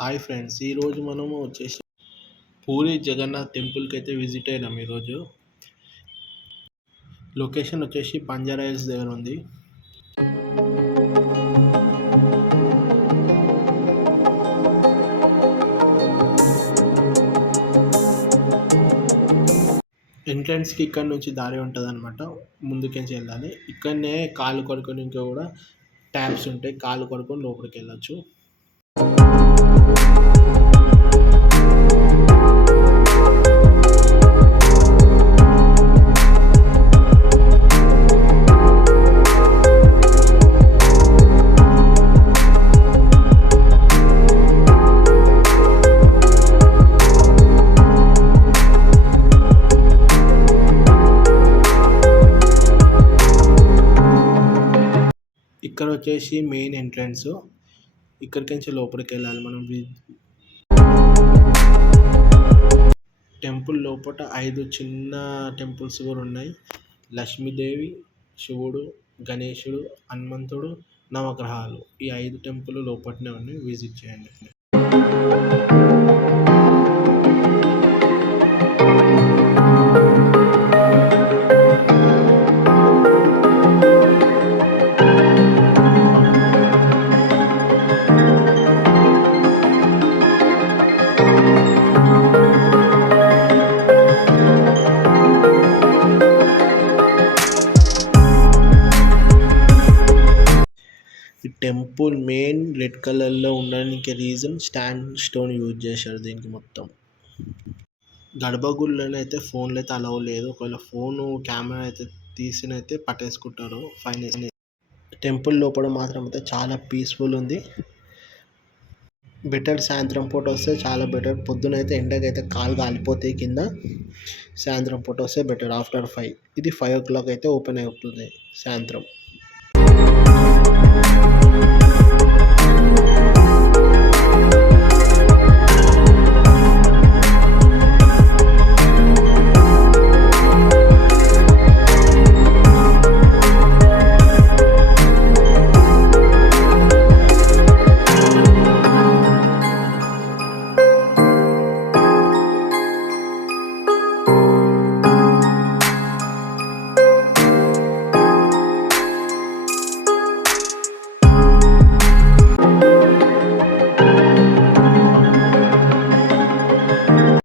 Hi friends, ఈరోజు మనము వచ్చేసి పూరి జగన్నాథ్ టెంపుల్కి అయితే విజిట్ అయినాం. ఈరోజు లొకేషన్ వచ్చేసి బంజారా హిల్స్ దగ్గర ఉంది. ఎంట్రన్స్కి ఇక్కడ నుంచి దారి ఉంటుంది అనమాట. ముందుకెంచి వెళ్ళాలి. ఇక్కడనే కాలు కడుక్కొని ఇంకా కూడా ట్యాప్స్ ఉంటాయి, కాలు కడుక్కొని లోపలికి వెళ్ళచ్చు. ఇక్కడ వచ్చేసి మెయిన్ ఎంట్రన్స్. ఇక్కడికి నుంచి లోపలికి వెళ్ళాలి మనం. టెంపుల్ లోపల 5 చిన్న టెంపుల్స్ కూడా ఉన్నాయి. లక్ష్మీదేవి, శివుడు, గణేశుడు, హనుమంతుడు, నవగ్రహాలు, ఈ 5 టెంపుల్ లోపలనే ఉన్నాయి. విజిట్ చేయండి. ఈ టెంపుల్ మెయిన్ రెడ్ కలర్లో ఉండడానికి రీజన్ స్టాండ్ స్టోన్ యూజ్ చేశారు దీనికి మొత్తం. గర్భగుడిలోనే అయితే ఫోన్లు అయితే అలవ్ లేదు. ఒకవేళ ఫోను కెమెరా అయితే తీసినైతే పట్టేసుకుంటారు ఫైన్. టెంపుల్ లోపల మాత్రం అయితే చాలా పీస్ఫుల్ ఉంది. బెటర్ సాయంత్రం పూట వస్తే చాలా బెటర్. పొద్దున అయితే ఎండకైతే కాలు కాలిపోతాయి కింద. సాయంత్రం పూట వస్తే బెటర్ ఆఫ్టర్ 5. ఇది 5 o'clock అయితే ఓపెన్ అవుతుంది సాయంత్రం.